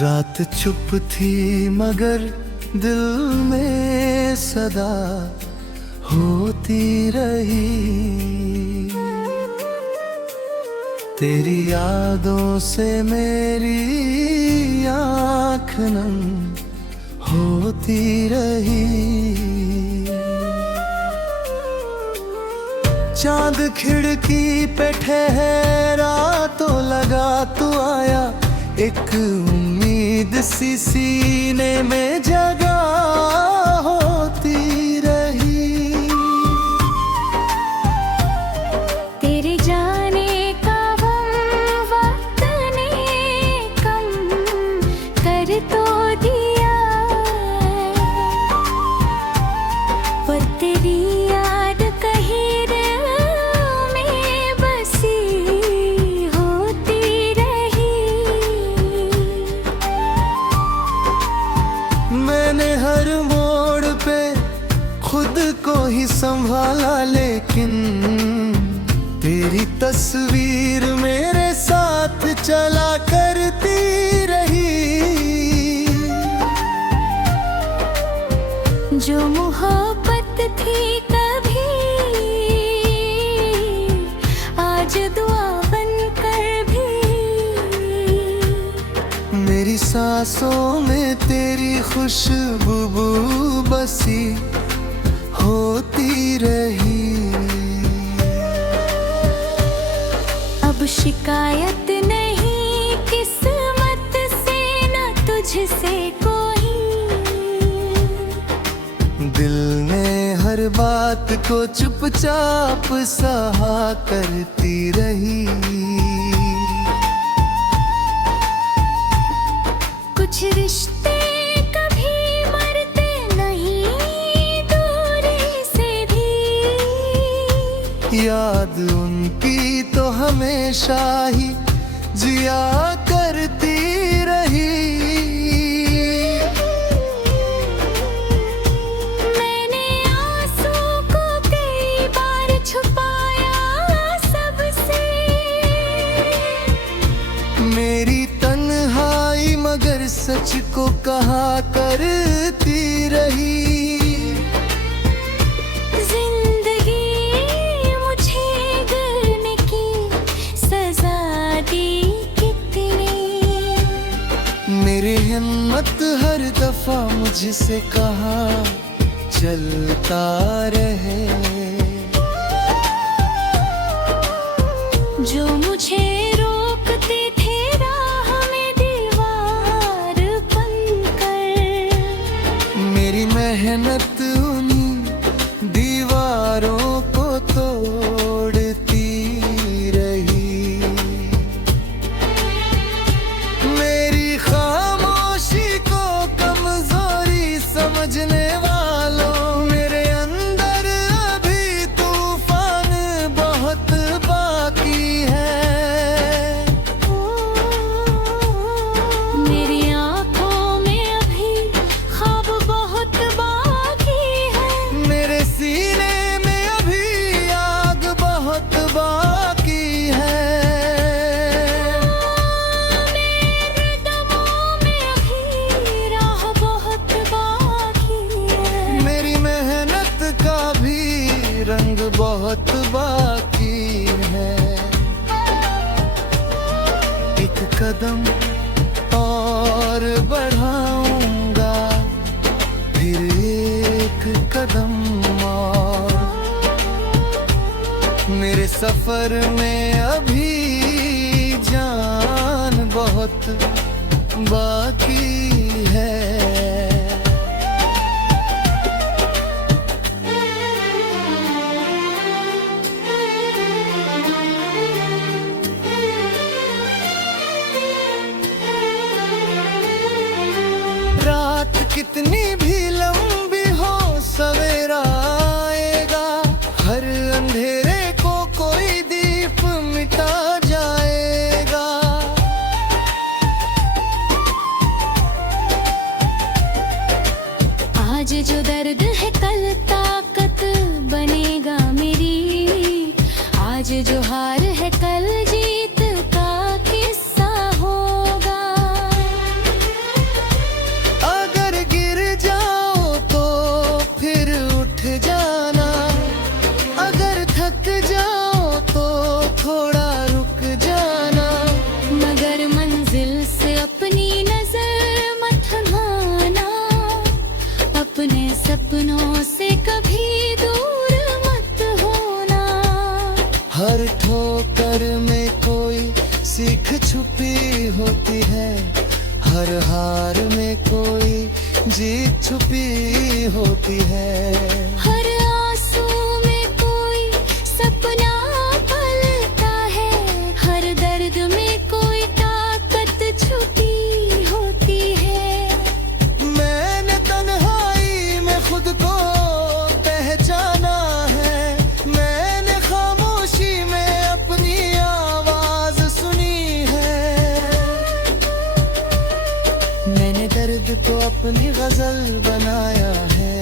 रात चुप थी मगर दिल में सदा होती रही। तेरी यादों से मेरी आँख नम होती रही। चांद खिड़की पे ठहरा तो लगा तू आया, एक उम्मीद सी सीने में जगह होती रही। तेरे जाने का वक्त ने कम कर तो दिया, पर तेरी याद कहीं में बसी होती रही। मैंने हर मोड़ पे खुद को ही संभाला, लेकिन तेरी तस्वीर मेरे साथ चला करती रही। जो मोहब्बत थी कभी आज दुआ बनकर भी, मेरी सांसों में तेरी खुशबू बसी होती रही। अब शिकायत नहीं किस्मत से, न तुझसे कोई। दिल ने हर बात को चुपचाप सहा करती रही। कुछ रिश्ते कभी मरते नहीं दूरी से भी, याद उनकी तो हमेशा ही जिया करती रही। मैंने आंसू को कई बार छुपाया सबसे, मेरी तन्हाई मगर सच को कहा करती रही। मेरी हिम्मत हर दफा मुझसे कहा चलता रहे। जो मुझे रोकते थे राह में दीवार बनकर, मेरी मेहनत उन्हीं दीवारों को तोड़ती रही। समझने वालों, मेरे अंदर अभी तूफान बहुत बाकी है। मेरी आँखों में अभी ख्वाब बहुत बाकी है। मेरे सीने में अभी आग बहुत बाकी है। मेरे दमों में अभी राह बहुत मेरी मेहनत का भी रंग बहुत बाकी है। एक कदम और बढ़ाऊंगा, फिर एक कदम और। मेरे सफर में अभी जान बहुत बाकी है। रात कितनी भी लंबी हो सवेरा आएगा, हर अंधेरे को कोई दीप मिटा जाएगा। आज जो दर्द है कल ताकत बनेगा मेरी, आज जो हार है कल जीत का किस्सा होगा। अपने सपनों से कभी दूर मत होना। हर ठोकर में कोई सीख छुपी होती है, हर हार में कोई जीत छुपी होती है। हर आंसू में कोई सपना पलता है, हर दर्द में कोई ताकत छुपी होती है। मैंने तन्हाई में खुद को पहचाना है, मैंने खामोशी में अपनी आवाज सुनी है। मैंने दर्द को अपनी गजल बनाया है,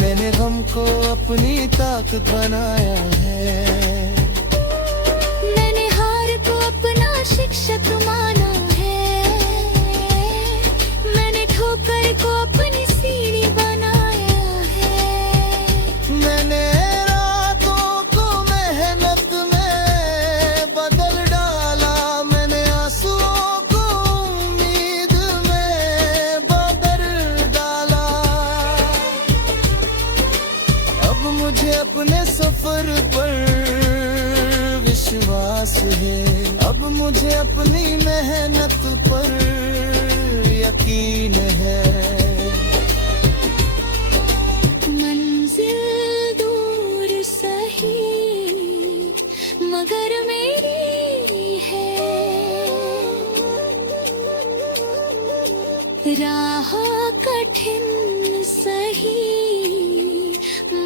मैंने गम को अपनी ताकत बनाया है। मैंने हार को अपना शिक्षक माना है, मैंने ठोकर को अपनी सीढ़ी बनाया है। मैंने रातों को मेहनत में बदल डाला, मैंने आंसुओं को उम्मीद में बदल डाला। अब मुझे अपने सफर पर विश्वास है, अब मुझे अपनी मेहनत पर यकीन है। मंजिल दूर सही मगर मेरी है, राह कठिन सही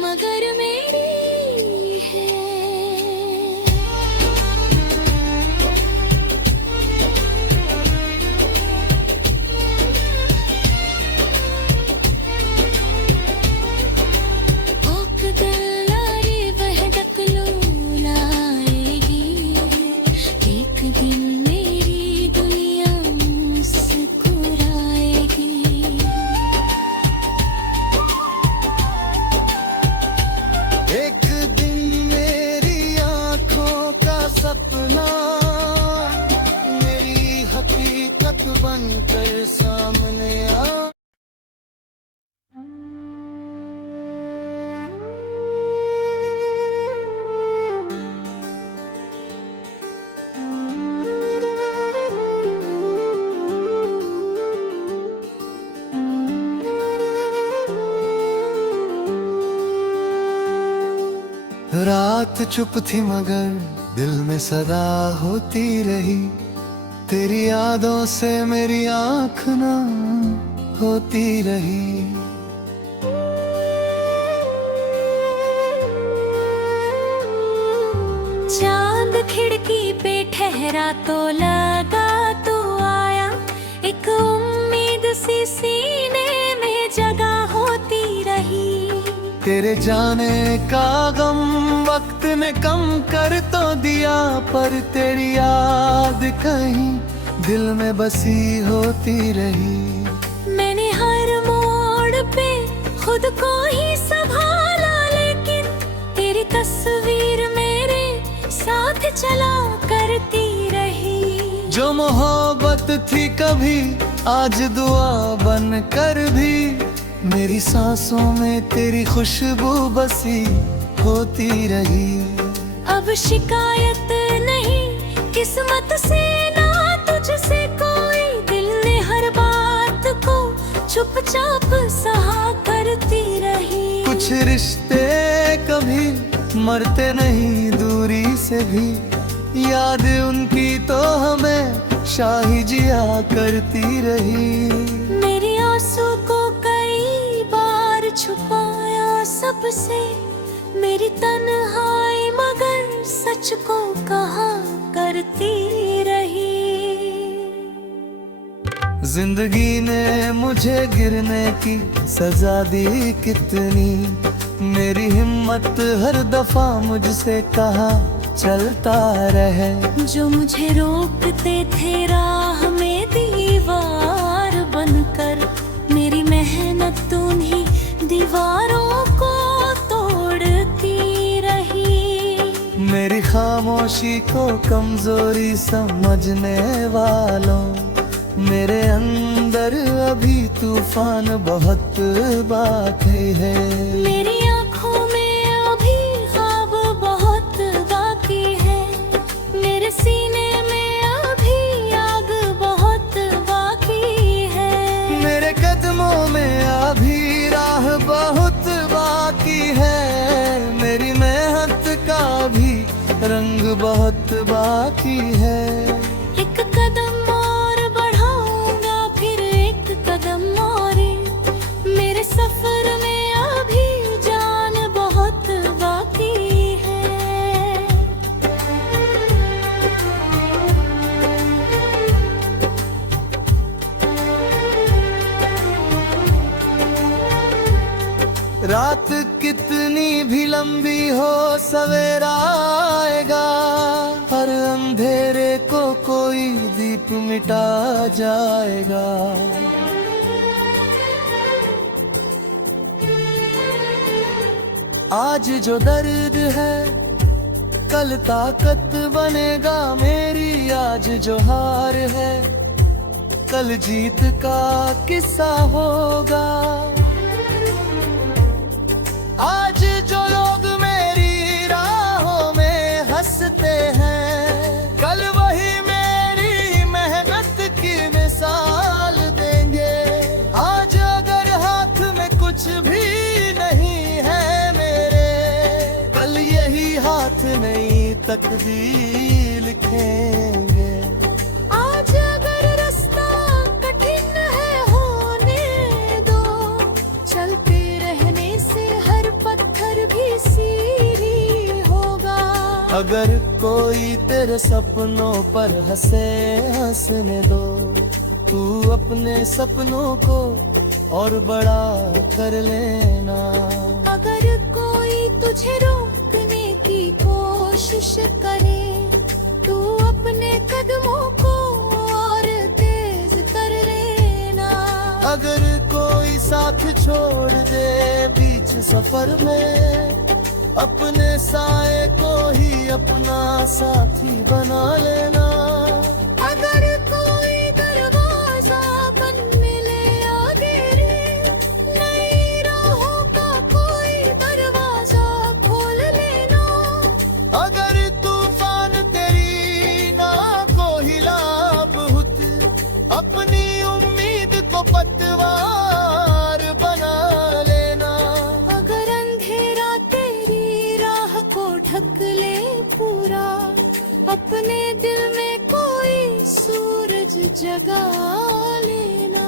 मगर मेरी है। एक दिन मेरी दुनिया मुस्कुराएगी। एक दिन मेरी आंखों का सपना मेरी हकीकत बनकर सामने आ। रात चुप थी मगर दिल में सदा होती रही, तेरी यादों से मेरी आँख ना होती रही। चांद खिड़की पे ठहरा तो लगा तू आया, एक उम्मीद सी सीने में जगह होती रही। तेरे जाने का गम वक्त ने कम कर तो दिया, पर तेरी याद कहीं दिल में बसी होती रही। मैंने हर मोड़ पे खुद को ही संभाला, लेकिन तेरी तस्वीर मेरे साथ चला करती रही। जो मोहब्बत थी कभी आज दुआ बन कर भी, मेरी सांसों में तेरी खुशबू बसी होती रही। अब शिकायत नहीं किस्मत से ना तुझसे कोई, दिल ने हर बात को चुपचाप सहा करती रही। कुछ रिश्ते कभी मरते नहीं दूरी से भी, याद उनकी तो हमें शाही जिया करती रही। मेरे आंसू को कई बार छुपाया सबसे, मेरी तन्हाई मगर सच को कहा करती रही। जिंदगी ने मुझे गिरने की सजा दी कितनी, मेरी हिम्मत हर दफा मुझसे कहा चलता रहे। जो मुझे रोकते थे राह में दीवार बनकर, मेरी मेहनत उन्हीं दीवारों को तोड़ती रही। मेरी खामोशी को कमजोरी समझने वालों, मेरे अंदर मगर अभी तूफान बहुत बाकी है। मेरी आँखों में अभी ख्वाब बहुत बाकी है, मेरे सीने में अभी आग बहुत बाकी है। मेरे कदमों में अभी राह बहुत बाकी है, मेरी मेहनत का भी रंग बहुत बाकी है। एक कदम और बढ़ाऊंगा, फिर एक कदम और, मेरे सफर में अभी जान बहुत बाकी है। रात कितनी भी लंबी हो सवेरा आएगा, हर अंधेरे को कोई दीप मिटा जाएगा। आज जो दर्द है कल ताकत बनेगा मेरी, आज जो हार है कल जीत का किस्सा होगा। आज जो लोग मेरी राहों में हंसते हैं, कल वही मेरी मेहनत की मिसाल देंगे। आज अगर हाथ में कुछ भी नहीं है मेरे, कल यही हाथ नई तकदीर लिखेंगे। आज अगर रास्ता कठिन है होने दो, चलते रहने से हर पत्थर भी सीढ़ी होगा। अगर कोई तेरे सपनों पर हंसे हंसने दो, तू अपने सपनों को और बड़ा कर लेना। अगर कोई तुझे रोकने की कोशिश करे, तू अपने कदमों को और तेज कर लेना। अगर कोई साथ छोड़ दे बीच सफर में, अपने साए को ही अपना साथी बना लेना। अगर कोई दरवाजा बन मिले आगे रे, नई राहों का कोई दरवाजा खोल लेना। अगर तूफान तेरी नाव को हिला बहुत, अपनी उम्मीद को पतवार बना लेना। अगर अंधेरा तेरी राह को ढक ले पूरा, अपने दिल में कोई सूरज जगा लेना।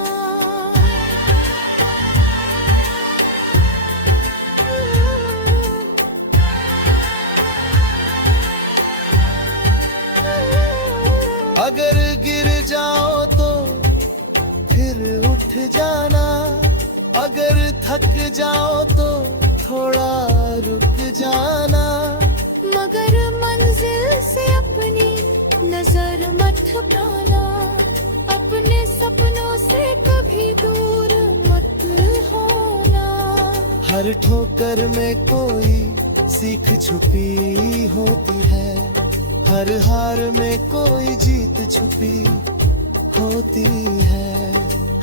अगर गिर जाओ तो फिर उठ जाना, अगर थक जाओ तो थोड़ा रुक जाना। मगर मंजिल से अपनी नजर मत हटाना, अपने सपनों से कभी दूर मत होना। हर ठोकर में कोई सीख छुपी होती है, हर हार में कोई जीत छुपी होती है।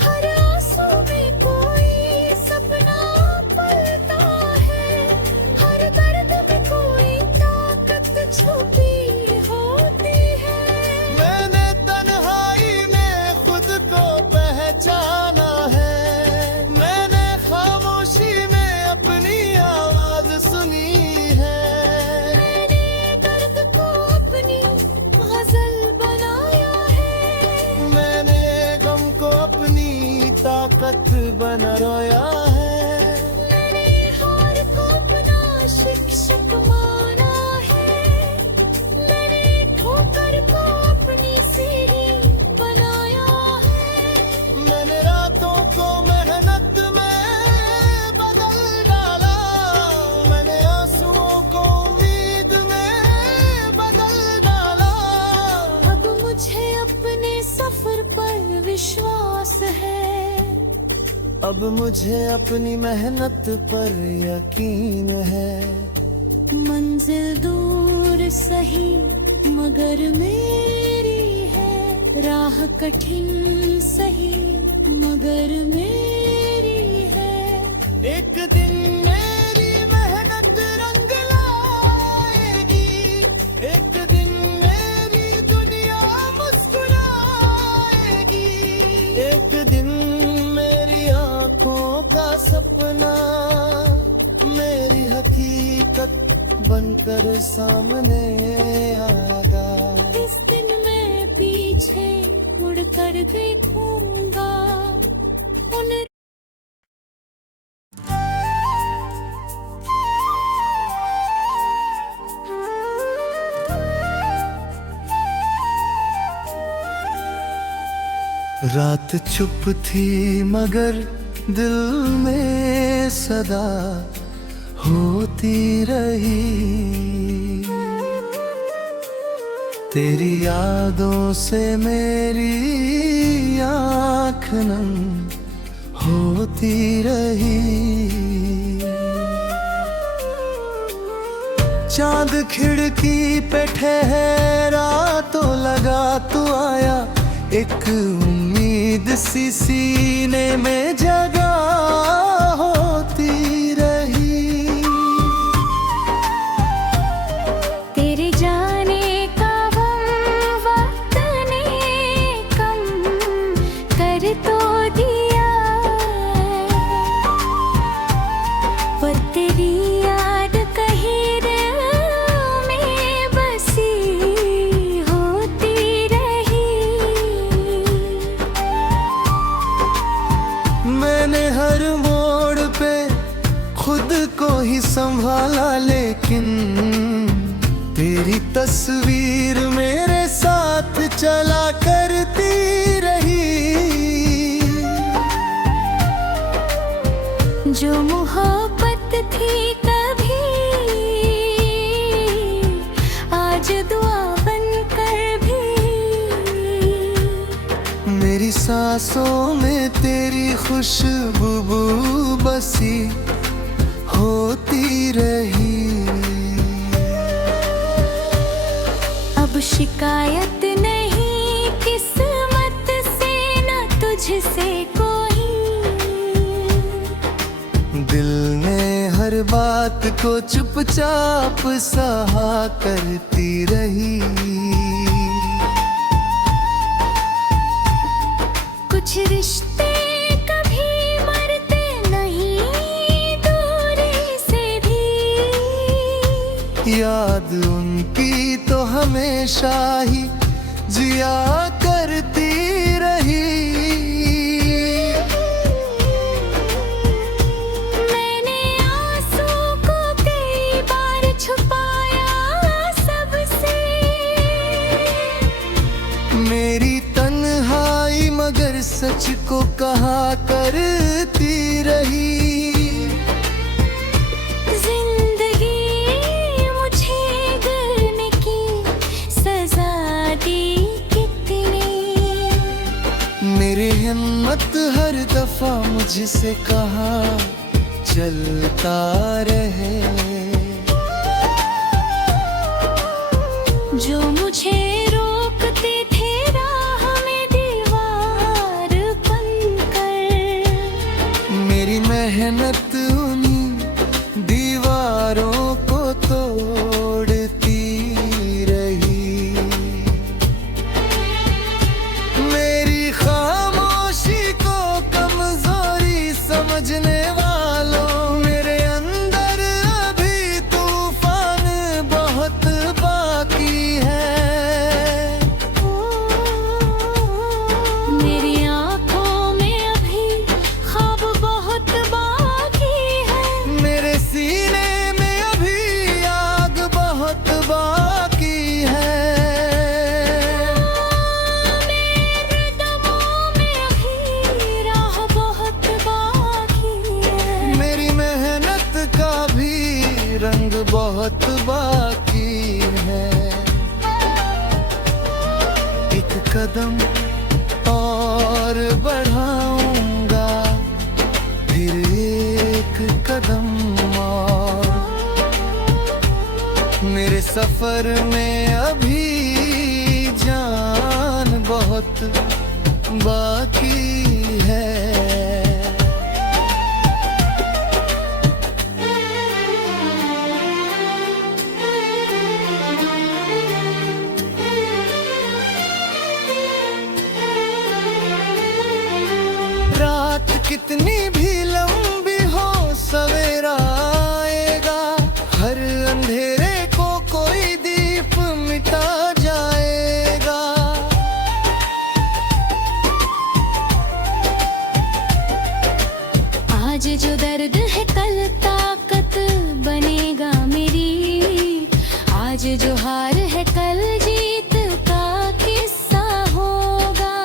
हर आंसू में कोई सपना पलता है, हर दर्द में कोई ताकत छुपी होती है। मैंने तन्हाई में खुद को पहचाना है, मैंने खामोशी में अपनी आवाज सुनी है। मैंने दर्द को अपनी गजल बनाया है, मैंने गम को अपनी ताकत बना रोया है। मैंने हार को अपना शिक्षक माना है, मैंने ठोकर को अपनी सीढ़ी बनाया है। मैंने रातों को मेहनत में बदल डाला, मैंने आंसुओं को उम्मीद में बदल डाला। अब मुझे अपने सफर पर विश्वास है, अब मुझे अपनी मेहनत पर यकीन है। मंजिल दूर सही मगर मेरी है, राह कठिन सही मगर मेरी है। एक दिन मेरी मेहनत रंग लाएगी, एक दिन मेरी दुनिया मुस्कुराएगी, एक दिन मेरी आंखों का सपना मेरी हकीकत बनकर सामने आएगा। इस दिन मैं पीछे मुड़कर देखूंगा उन रात चुप थी मगर दिल में सदा होती रही, तेरी यादों से मेरी आँख नम होती रही। चांद खिड़की पे ठहरा तो लगा तू आया, एक उम्मीद सी सीने में जगह होती रही। तेरे जाने का गम वक्त ने कम कर तो दिया, पर तेरी याद कहीं दिल में बसी होती रही। मैंने हर मोड़ पे खुद को ही संभाला, लेकिन तेरी तस्वीर मेरे साथ चला करती रही। जो मोहब्बत थी कभी आज दुआ बनकर भी, मेरी सांसों में तेरी खुशबू बसी होती रही। अब शिकायत नहीं किस्मत से न तुझसे कोई, दिल ने हर बात को चुपचाप सहा करती रही। कुछ रिश्ते कभी मरते नहीं दूरी से भी, याद उनकी तो हमेशा ही जिया करती रही। मैंने आंसू को कई बार छुपाया सबसे, मेरी तन्हाई मगर सच को कहा करती रही। जिंदगी मुझे गिरने की सजा दी कितनी, मेरी हिम्मत हर दफा मुझसे कहा चलता रहे। जो मुझे रोकते थे राह में दीवार बनकर, मेरी मेहनत उन्हीं दीवारों को तोड़ती रही। मेरी खामोशी को कमजोरी समझने वालों, मेरे अंदर अभी तूफान बहुत बाकी है। मेरी आंखों में अभी ख्वाब बहुत बाकी है, मेरे सीने में अभी आग बहुत बाकी है। मेरे दमों में अभी राह बहुत बाकी है, मेरी मेहनत का भी रंग बहुत बाकी है। एक कदम और बढ़ाऊंगा, फिर एक कदम और। मेरे सफर में अभी जान बहुत बाकी है। रात कितनी भी लंबी हो सवेरा आएगा, हर अंधेरे को कोई दीप मिटा जाएगा। आज जो दर्द है कल ताकत बनेगा मेरी, आज जो हार है कल जीत का किस्सा होगा।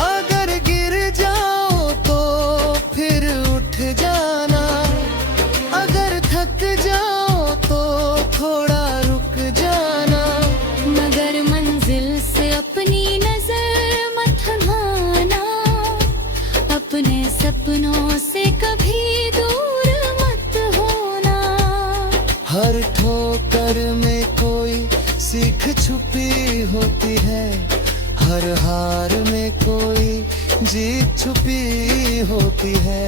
अगर गिर जाओ तो फिर उठ जाना, अगर थक जाओ तो थोड़ा रुक जाना। मगर मंजिल से अपनी नजर मत हटाना, अपने सपनों से कभी दूर मत होना। हर ठोकर में कोई सीख छुपी होती है, हर हार में कोई जीत छुपी होती है।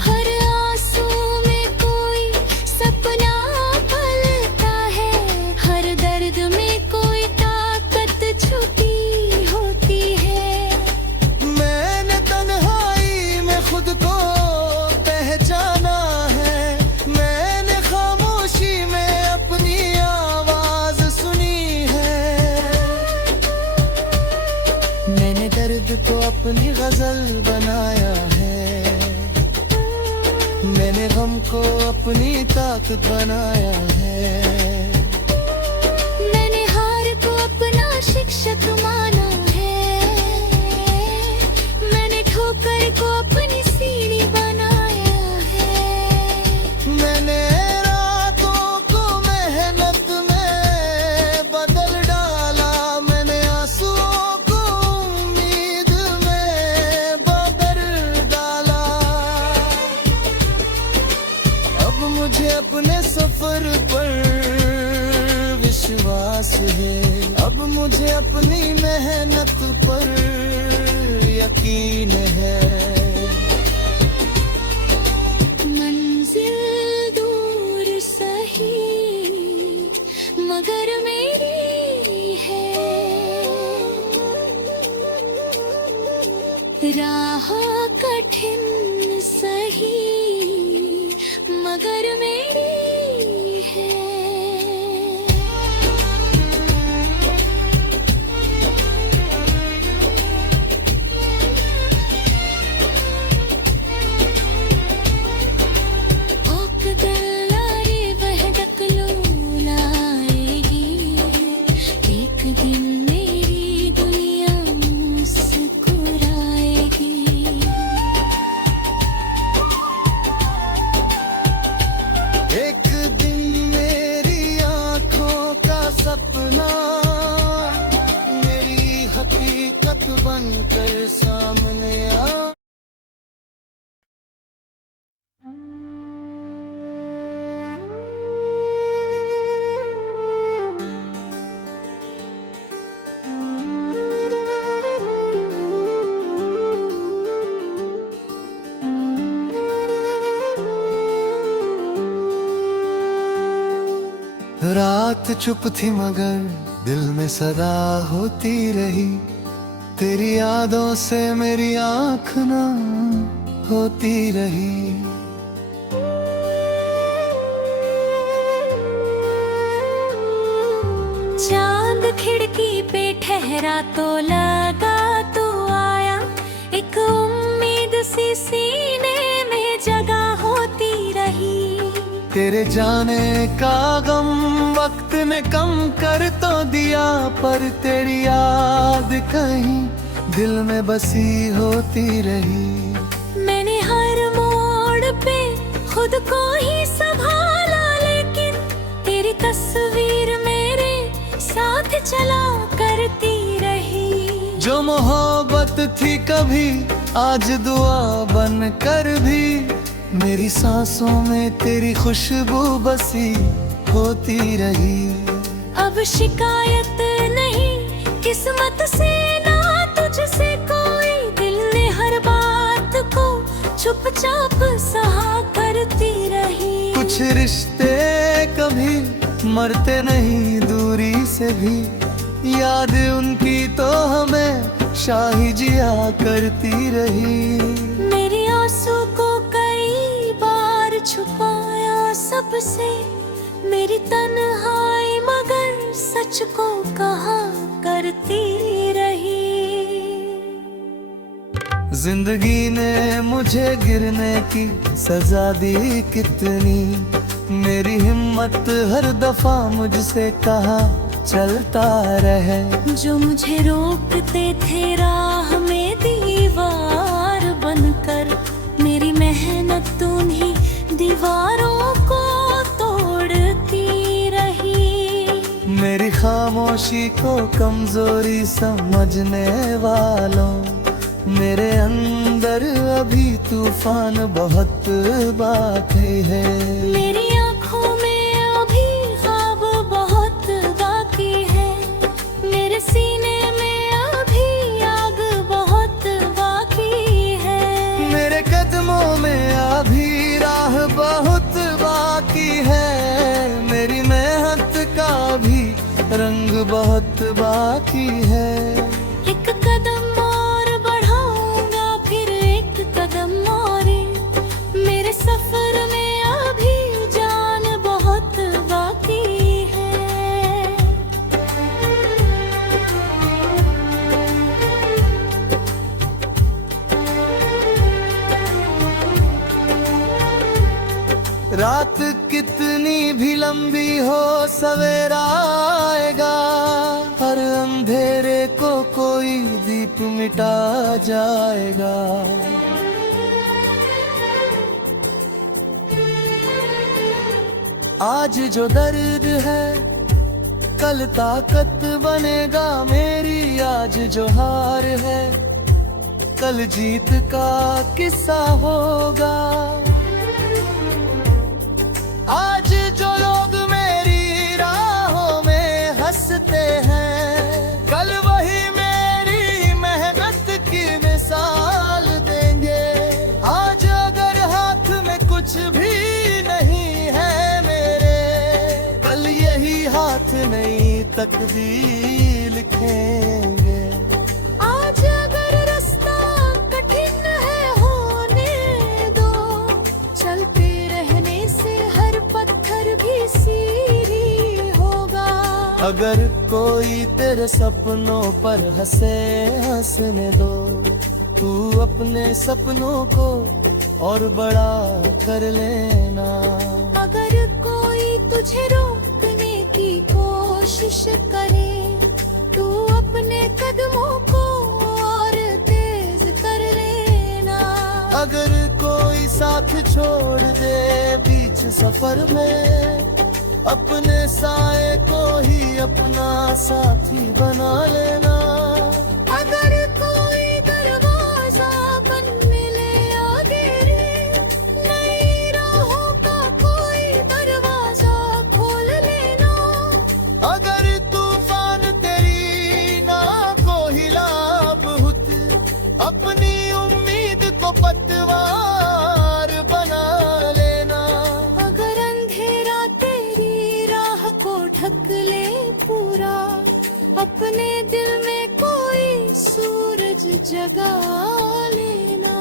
हर आंसू में कोई सपना पलता है, हर दर्द में कोई ताकत छुपी होती है। मैंने तन्हाई में खुद को पहचाना है, मैंने खामोशी में अपनी आवाज सुनी है। मैंने दर्द को अपनी गजल बनाया है, मैंने गम को अपनी ताकत बनाया है। मैंने हार को अपना शिक्षक माना है, मैंने ठोकर को अपनी सीढ़ी बनाया है। मैंने रातों को मेहनत में बदल डाला, मैंने आंसुओं को उम्मीद में बदल डाला। अब मुझे अपने सफर पर विश्वास है, अब मुझे अपनी मेहनत पर यकीन है। मंजिल दूर सही मगर मेरी है, राह कठिन सही मगर मेरी है। एक दिन मेरी दुनिया मुस्कुराएगी। एक दिन मेरी आंखों का सपना मेरी हकीकत बनकर सामने आ। रात चुप थी मगर दिल में सदा होती रही, तेरी यादों से मेरी आँख ना होती रही। चांद खिड़की पे ठहरा तो लगा तू आया, एक उम्मीद सी सीने में जगह होती रही। तेरे जाने का गम वक्त ने कम कर तो दिया, पर तेरी याद कहीं दिल में बसी होती रही। मैंने हर मोड़ पे खुद को ही संभाला, लेकिन तेरी तस्वीर मेरे साथ चला करती रही। जो मोहब्बत थी कभी आज दुआ बन कर भी, मेरी सांसों में तेरी खुशबू बसी होती रही। अब शिकायत नहीं किस्मत से, ना तुझसे कोई चुपचाप सहा करती रही। कुछ रिश्ते कभी मरते नहीं दूरी से भी, याद उनकी तो हमें शाही जिया करती रही। मेरे आंसू को कई बार छुपाया सबसे, मेरी तन्हाई मगर सच को कहा करती रही। जिंदगी ने मुझे गिरने की सजा दी कितनी, मेरी हिम्मत हर दफा मुझसे कहा चलता रहे। जो मुझे रोकते थे राह में दीवार बनकर, मेरी मेहनत उन्हीं दीवारों को तोड़ती रही। मेरी खामोशी को कमजोरी समझने वालों, मेरे अंदर अभी तूफान बहुत बाकी है। मेरी आँखों में अभी ख्वाब बहुत बाकी है, मेरे सीने में अभी आग बहुत बाकी है। मेरे कदमों में अभी राह बहुत बाकी है, मेरी मेहनत का भी रंग बहुत बाकी है। एक कदम और बढ़ाऊंगा, फिर एक कदम और, मेरे सफर में अभी जान बहुत बाकी है। रात कितनी भी लंबी हो सवेरा आएगा, हर अंधेरे को कोई दीप मिटा जाएगा। आज जो दर्द है कल ताकत बनेगा मेरी, आज जो हार है कल जीत का किस्सा होगा। आज जो लोग मेरी राहों में हंसते हैं, कल वही मेरी मेहनत की मिसाल देंगे। आज अगर हाथ में कुछ भी नहीं है मेरे, कल यही हाथ नई तकदीर लिखेंगे। आज अगर रास्ता कठिन है होने दो, चलते रहने से हर पत्थर भी सीढ़ी होगा। अगर कोई तेरे सपनों पर हंसे हंसने दो, तू अपने सपनों को और बड़ा कर लेना। अगर कोई तुझे रोकने की कोशिश करे, तू अपने कदमों को और तेज कर लेना। अगर कोई साथ छोड़ दे बीच सफर में, अपने साए को ही अपना साथी बना लेना। अगर कोई दरवाजा बन मिले आगे रे, नई राहों का कोई दरवाजा खोल लेना। अगर तूफान तेरी ना को हिला बहुत, अपनी उम्मीद को पतवार बना लेना। अगर अंधेरा तेरी राह को ढक ले पूरा, अपने दिल में कोई सूरज जगा लेना।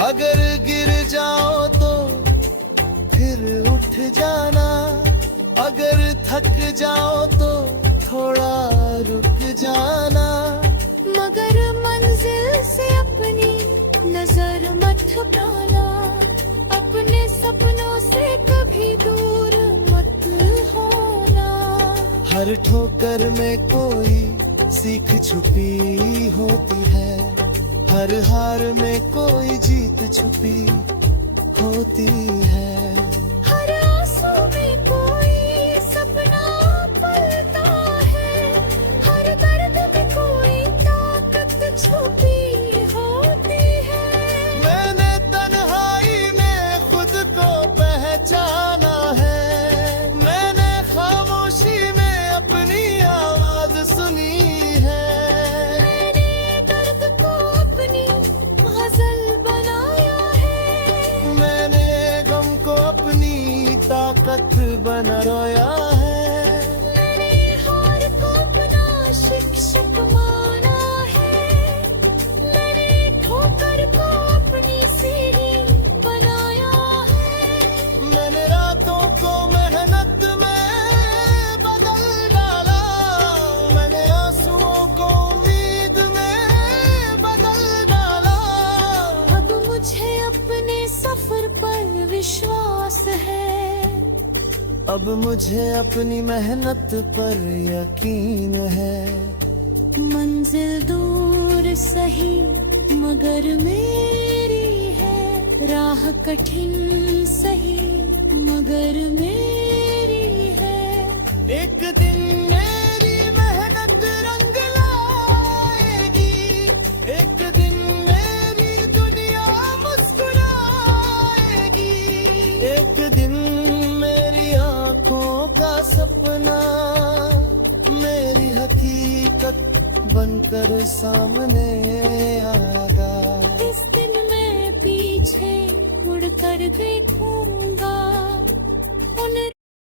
अगर गिर जाओ तो फिर उठ जाना, अगर थक जाओ तो थोड़ा रुक जाना। मगर मंजिल से अपनी नजर मत हटाना, अपने सपनों से कभी दूर मत होना। हर ठोकर में कोई सीख छुपी होती है, हर हार में कोई जीत छुपी होती है। हर आंसू में कोई सपना पलता है, हर दर्द में कोई ताकत छुपी होती है। मैंने तन्हाई में खुद को पहचाना है, हकीकत बना रोया है। मैंने हार को अपना शिक्षक माना है, मैंने ठोकर को अपनी सीढ़ी बनाया है। मैंने रातों को मेहनत में बदल डाला, मैंने आंसुओं को उम्मीद में बदल डाला। अब मुझे अपने सफर पर विश्वास है, अब मुझे अपनी मेहनत पर यकीन है। मंजिल दूर सही मगर मेरी है, राह कठिन सही मगर मेरी है। एक दिन मेरी मेहनत रंग लाएगी, एक दिन मेरी दुनिया मुस्कुराएगी। एक दिन मेरी आंखों का सपना मेरी हकीकत बनकर सामने आएगा। इस दिन मैं पीछे मुड़कर देखूंगा,